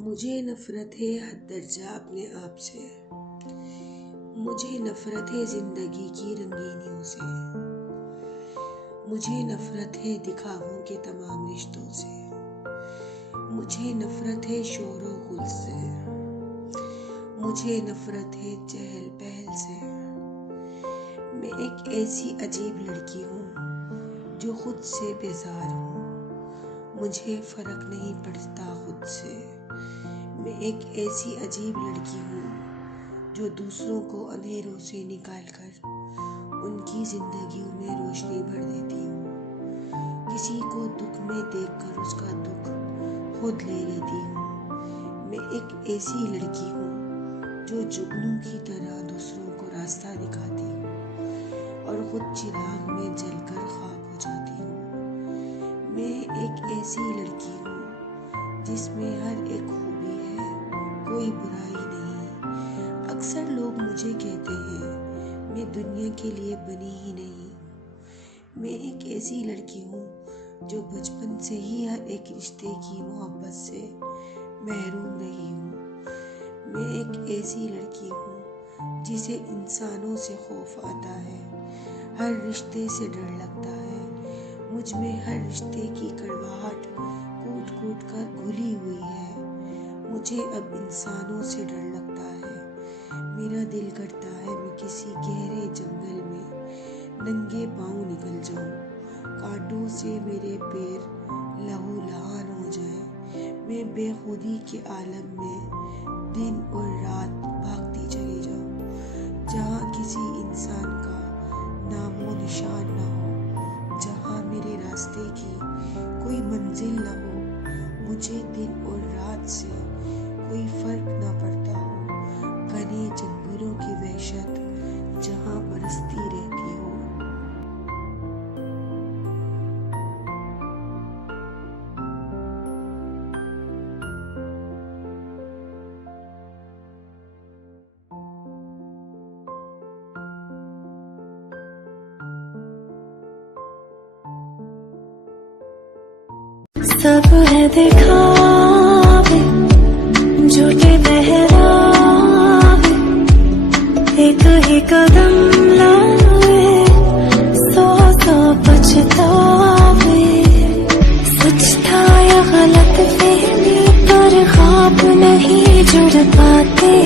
मुझे नफ़रत है हद दर्जा अपने आप से। मुझे नफ़रत है ज़िंदगी की रंगीनियों से। मुझे नफ़रत है दिखावों के तमाम रिश्तों से। मुझे नफ़रत है शोर व गुल से। मुझे नफ़रत है चहल पहल से। मैं एक ऐसी अजीब लड़की हूँ जो खुद से बेजार हूँ। मुझे फ़र्क नहीं पड़ता खुद से। मैं एक ऐसी अजीब लड़की हूँ जो दूसरों को अंधेरों से निकालकर उनकी ज़िंदगियों में रोशनी भर देती हूँ। किसी को दुख में देखकर उसका दुख खुद ले लेती हूँ। मैं एक ऐसी लड़की हूँ जो जुगनू की तरह दूसरों को रास्ता दिखाती हूँ और खुद चिराग में जलकर खाक हो जाती हूँ। मैं एक ऐसी लड़की हूँ जिसमें हर एक खूबी है, कोई बुराई नहीं। अक्सर लोग मुझे कहते हैं मैं दुनिया के लिए बनी ही नहीं। मैं एक ऐसी लड़की हूँ जो बचपन से ही हर एक रिश्ते की मोहब्बत से महरूम रही हूँ। मैं एक ऐसी लड़की हूँ जिसे इंसानों से खौफ आता है, हर रिश्ते से डर लगता है। मुझ में हर रिश्ते की कड़वाहट कूट कूट कर घुली हुई है। मुझे अब इंसानों से डर लगता है। मेरा दिल करता है मैं किसी गहरे जंगल में नंगे पाँव निकल जाऊं, कांटों से मेरे पैर लहूलुहान हो जाएं। मैं बेखुदी के आलम में दिन और रात भागती चली जाऊं, जहां किसी इंसान का नामो निशान न हो, जहां मेरे रास्ते की कोई मंजिल न हो। मुझे दिन और रात से कोई फर्क न पड़ता हो, घने जंगलों की वहशत जहां बरसती रहती हो। सब है दिखावे, झूठे बहरावे, एक ही कदम लावे, सौ पछतावे। सच था या गलत फहमी पर ख्वाब नहीं जुड़ पाते।